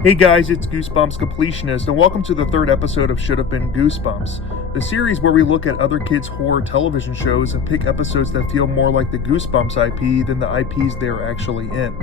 Hey guys, it's Goosebumps Completionist, and welcome to the third episode of Should Have Been Goosebumps, the series where we look at other kids' horror television shows and pick episodes that feel more like the Goosebumps IP than the IPs they're actually in.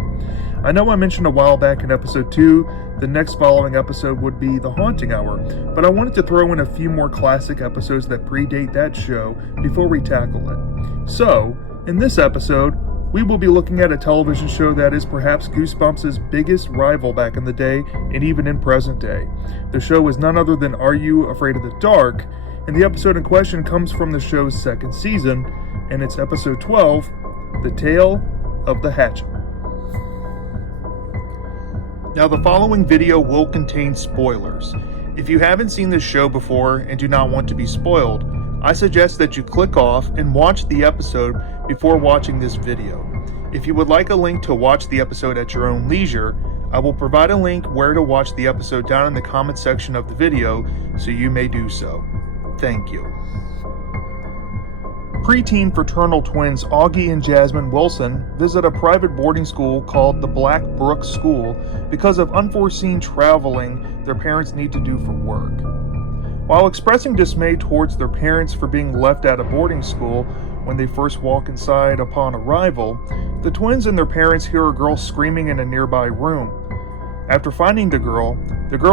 I know I mentioned a while back in episode 2, the next following episode would be The Haunting Hour, but I wanted to throw in a few more classic episodes that predate that show before we tackle it. So, in this episode, we will be looking at a television show that is perhaps Goosebumps' biggest rival back in the day and even in present day. The show is none other than Are You Afraid of the Dark? And the episode in question comes from the show's second season, and it's episode 12, The Tale of the Hatchet. Now the following video will contain spoilers. If you haven't seen this show before and do not want to be spoiled, I suggest that you click off and watch the episode before watching this video. If you would like a link to watch the episode at your own leisure, I will provide a link where to watch the episode down in the comment section of the video so you may do so. Thank you. Preteen fraternal twins Augie and Jasmine Wilson visit a private boarding school called the Black Brook School because of unforeseen traveling their parents need to do for work. While expressing dismay towards their parents for being left at a boarding school when they first walk inside upon arrival, the twins and their parents hear a girl screaming in a nearby room. After finding the girl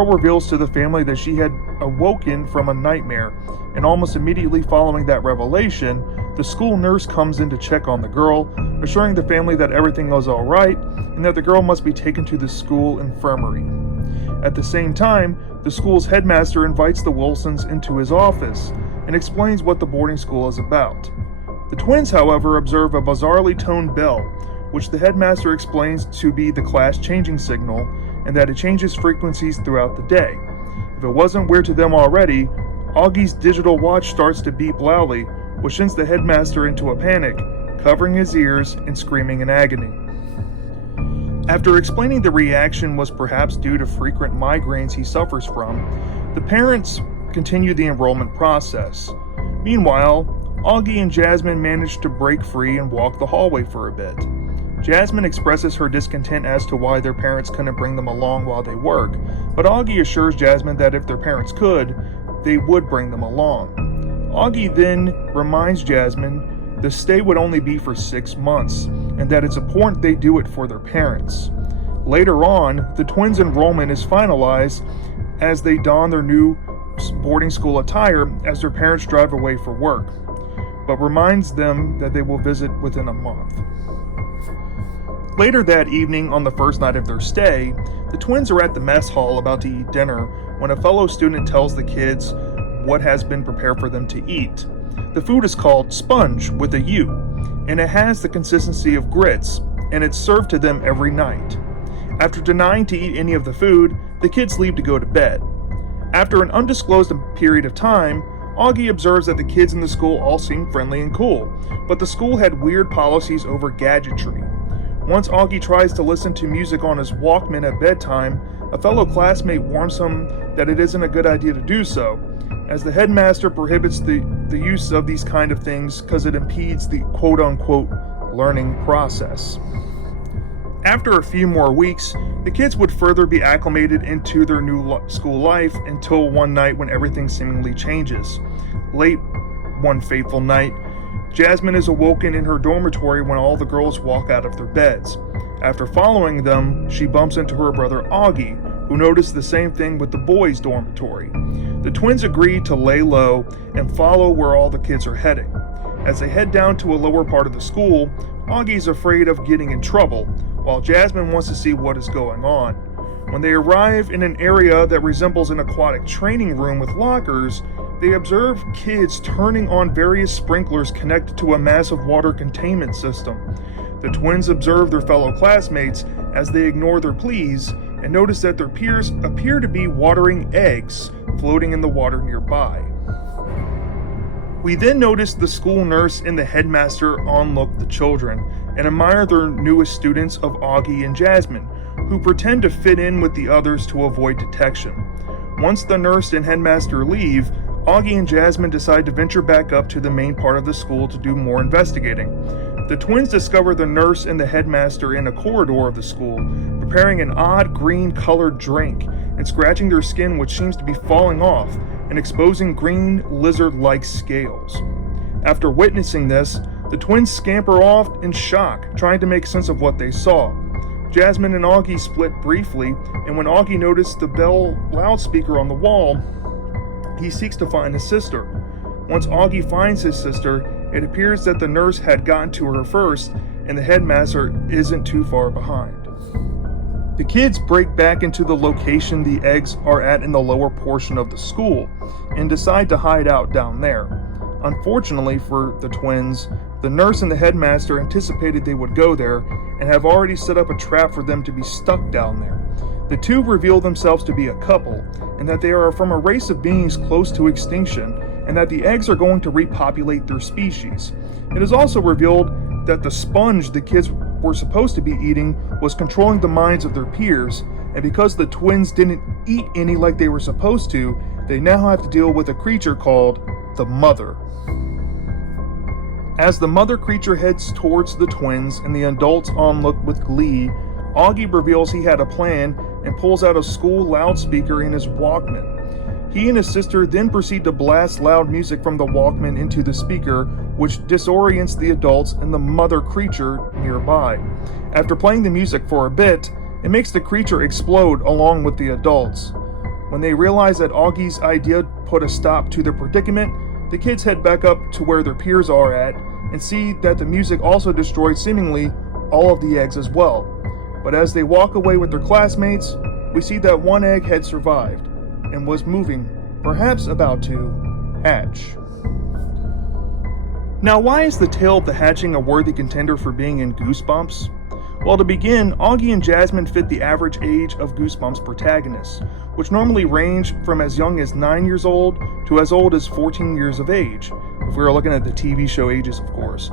reveals to the family that she had awoken from a nightmare, and almost immediately following that revelation, the school nurse comes in to check on the girl, assuring the family that everything was alright and that the girl must be taken to the school infirmary. At the same time, the school's headmaster invites the Wilsons into his office and explains what the boarding school is about. The twins, however, observe a bizarrely toned bell, which the headmaster explains to be the class changing signal and that it changes frequencies throughout the day. If it wasn't weird to them already, Augie's digital watch starts to beep loudly, which sends the headmaster into a panic, covering his ears and screaming in agony. After explaining the reaction was perhaps due to frequent migraines he suffers from, the parents continue the enrollment process. Meanwhile, Augie and Jasmine manage to break free and walk the hallway for a bit. Jasmine expresses her discontent as to why their parents couldn't bring them along while they work, but Augie assures Jasmine that if their parents could, they would bring them along. Augie then reminds Jasmine the stay would only be for 6 months, and that it's important they do it for their parents. Later on, the twins' enrollment is finalized as they don their new boarding school attire as their parents drive away for work, but reminds them that they will visit within a month. Later that evening, on the first night of their stay, the twins are at the mess hall about to eat dinner when a fellow student tells the kids what has been prepared for them to eat. The food is called sponge with a U, and it has the consistency of grits, and it's served to them every night. After denying to eat any of the food, the kids leave to go to bed. After an undisclosed period of time, Augie observes that the kids in the school all seem friendly and cool, but the school had weird policies over gadgetry. Once Augie tries to listen to music on his Walkman at bedtime, a fellow classmate warns him that it isn't a good idea to do so, as the headmaster prohibits the use of these kind of things because it impedes the quote-unquote learning process. After a few more weeks, the kids would further be acclimated into their new school life until one night when everything seemingly changes. Late one fateful night, Jasmine is awoken in her dormitory when all the girls walk out of their beds. After following them, she bumps into her brother Augie, who noticed the same thing with the boys' dormitory. The twins agree to lay low and follow where all the kids are heading. As they head down to a lower part of the school, Augie's afraid of getting in trouble, while Jasmine wants to see what is going on. When they arrive in an area that resembles an aquatic training room with lockers, they observe kids turning on various sprinklers connected to a massive water containment system. The twins observe their fellow classmates as they ignore their pleas and notice that their peers appear to be watering eggs floating in the water nearby. We then notice the school nurse and the headmaster onlook the children and admire their newest students of Augie and Jasmine, who pretend to fit in with the others to avoid detection. Once the nurse and headmaster leave, Augie and Jasmine decide to venture back up to the main part of the school to do more investigating. The twins discover the nurse and the headmaster in a corridor of the school, preparing an odd green colored drink and scratching their skin, which seems to be falling off and exposing green lizard-like scales. After witnessing this, the twins scamper off in shock, trying to make sense of what they saw. Jasmine and Augie split briefly, and when Augie noticed the bell loudspeaker on the wall, he seeks to find his sister. Once Augie finds his sister, it appears that the nurse had gotten to her first, and the headmaster isn't too far behind. The kids break back into the location the eggs are at in the lower portion of the school, and decide to hide out down there. Unfortunately for the twins, the nurse and the headmaster anticipated they would go there, and have already set up a trap for them to be stuck down there. The two reveal themselves to be a couple, and that they are from a race of beings close to extinction, and that the eggs are going to repopulate their species. It is also revealed that the sponge the kids were supposed to be eating was controlling the minds of their peers, and because the twins didn't eat any like they were supposed to, they now have to deal with a creature called the Mother. As the mother creature heads towards the twins and the adults onlook with glee, Augie reveals he had a plan and pulls out a school loudspeaker in his Walkman. He and his sister then proceed to blast loud music from the Walkman into the speaker, which disorients the adults and the mother creature nearby. After playing the music for a bit, it makes the creature explode along with the adults. When they realize that Augie's idea put a stop to their predicament, the kids head back up to where their peers are at and see that the music also destroyed seemingly all of the eggs as well. But as they walk away with their classmates, we see that one egg had survived and was moving, perhaps about to hatch. Now, why is the tale of the hatching a worthy contender for being in Goosebumps? Well, to begin, Augie and Jasmine fit the average age of Goosebumps protagonists, which normally range from as young as 9 years old to as old as 14 years of age, if we are looking at the TV show ages, of course.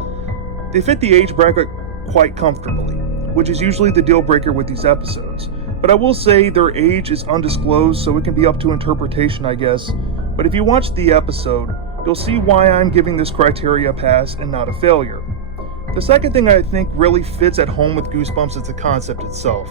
They fit the age bracket quite comfortably, which is usually the deal breaker with these episodes. But I will say their age is undisclosed, so it can be up to interpretation, I guess. But if you watch the episode, you'll see why I'm giving this criteria a pass and not a failure. The second thing I think really fits at home with Goosebumps is the concept itself.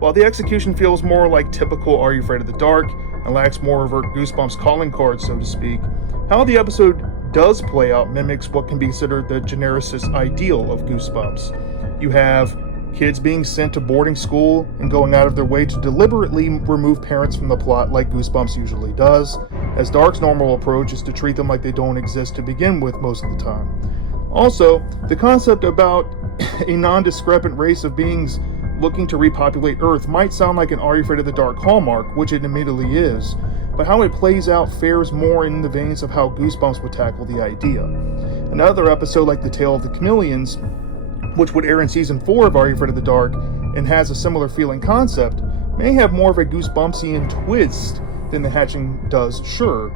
While the execution feels more like typical Are You Afraid of the Dark and lacks more overt Goosebumps calling cards, so to speak, how the episode does play out mimics what can be considered the genericist ideal of Goosebumps. You have kids being sent to boarding school and going out of their way to deliberately remove parents from the plot like Goosebumps usually does, as Dark's normal approach is to treat them like they don't exist to begin with most of the time. Also, the concept about a non-discrepant race of beings looking to repopulate Earth might sound like an Are You Afraid of the Dark hallmark, which it admittedly is, but how it plays out fares more in the veins of how Goosebumps would tackle the idea. Another episode like The Tale of the Chameleons, which would air in season 4 of Are You Afraid of the Dark and has a similar feeling concept, may have more of a Goosebumpsian twist than The Hatching does, sure,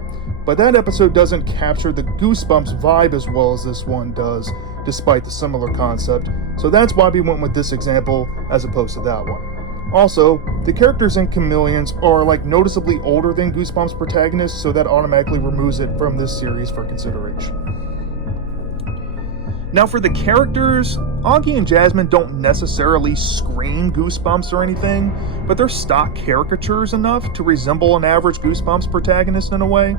but that episode doesn't capture the Goosebumps vibe as well as this one does, despite the similar concept, so that's why we went with this example as opposed to that one. Also, the characters in Chameleons are like noticeably older than Goosebumps protagonists, so that automatically removes it from this series for consideration. Now for the characters, Augie and Jasmine don't necessarily scream Goosebumps or anything, but they're stock caricatures enough to resemble an average Goosebumps protagonist in a way.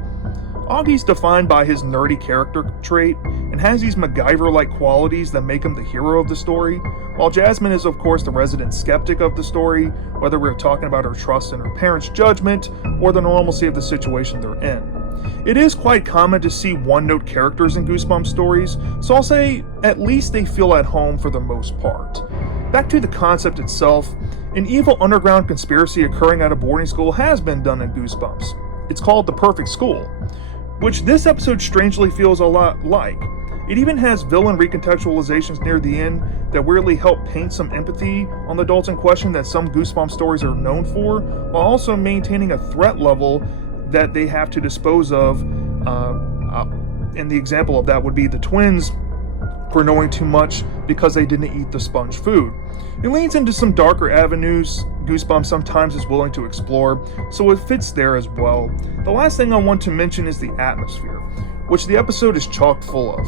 Augie's defined by his nerdy character trait and has these MacGyver-like qualities that make him the hero of the story, while Jasmine is of course the resident skeptic of the story, whether we're talking about her trust in her parents' judgment or the normalcy of the situation they're in. It is quite common to see one-note characters in Goosebumps stories, so I'll say at least they feel at home for the most part. Back to the concept itself, an evil underground conspiracy occurring at a boarding school has been done in Goosebumps. It's called The Perfect School, which this episode strangely feels a lot like. It even has villain recontextualizations near the end that weirdly help paint some empathy on the adults in question that some Goosebumps stories are known for, while also maintaining a threat level that they have to dispose of, and the example of that would be the twins for knowing too much because they didn't eat the sponge food. It leans into some darker avenues Goosebumps sometimes is willing to explore, so it fits there as well. The last thing I want to mention is the atmosphere, which the episode is chock full of.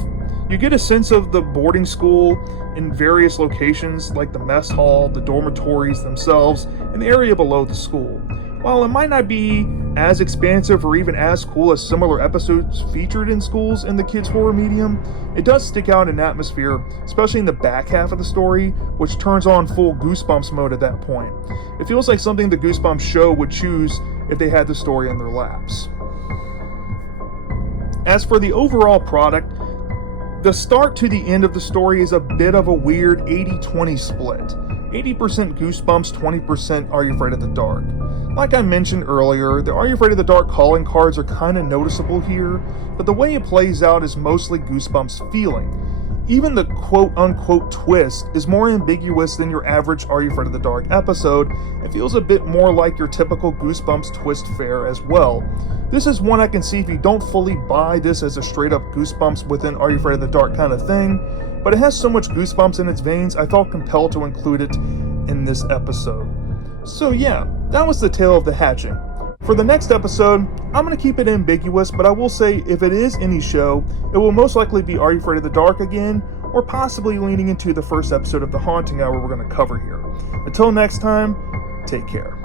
You get a sense of the boarding school in various locations like the mess hall, the dormitories themselves, and the area below the school. While it might not be as expansive or even as cool as similar episodes featured in schools in the kids' horror medium, it does stick out in atmosphere, especially in the back half of the story, which turns on full Goosebumps mode at that point. It feels like something the Goosebumps show would choose if they had the story in their laps. As for the overall product, the start to the end of the story is a bit of a weird 80-20 split. 80% Goosebumps, 20% Are You Afraid of the Dark. Like I mentioned earlier, the Are You Afraid of the Dark calling cards are kind of noticeable here, but the way it plays out is mostly Goosebumps feeling. Even the quote-unquote twist is more ambiguous than your average Are You Afraid of the Dark episode, and feels a bit more like your typical Goosebumps twist fare as well. This is one I can see if you don't fully buy this as a straight-up Goosebumps within Are You Afraid of the Dark kind of thing, but it has so much Goosebumps in its veins, I felt compelled to include it in this episode. So yeah, that was the tale of the hatching. For the next episode, I'm going to keep it ambiguous, but I will say if it is any show, it will most likely be Are You Afraid of the Dark again, or possibly leaning into the first episode of The Haunting Hour we're going to cover here. Until next time, take care.